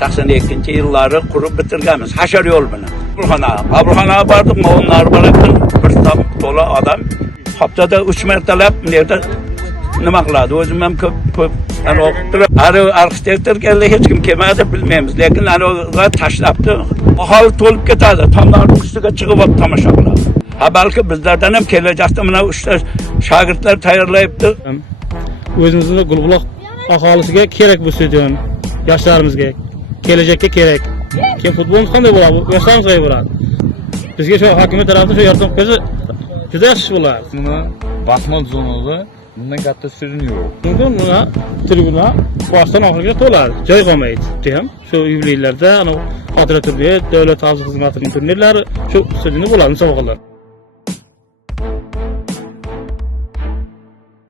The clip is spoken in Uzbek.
82-yillari qurib bitirganmiz. Hashar yo'l bilan. Qabulxonaga bordik, onlar bilan bir tam to'la odam. Haftada 3 martalab bu yerda nima qiladi? O'zim ham ko'p arxitektor keldi, hech kim kelmadi, bilmaymiz. Lekin aniga tashlabdi. Aholi to'lib ketadi. Tomlarning ustiga chiqib tomosha qiladi. Balki bizlardan ham kelajakda mana uchta shogirdlar tayyorlayapti. O'zimizning Gulbuloq aholisiga kerak bu stadion. Yoshlarimizga kelajakka kerak. Keyin futbolimiz qanday bo'ladi? Yoshlarimiz qanday bo'ladi? Bizga shu hokimiyat tarafdan shu yordam qilsa juda yaxshi bo'ladi. Buni Basmol zonada bundan katta sözün yo'q. Endi buni tribuna boshdan oxiriga to'ladi. Joy qolmaydi. Ham shu yubileylarda ana xotira turli davlat xavfsizlik xizmatining turnirlari shu stadionda bo'ladi, musobaqalar.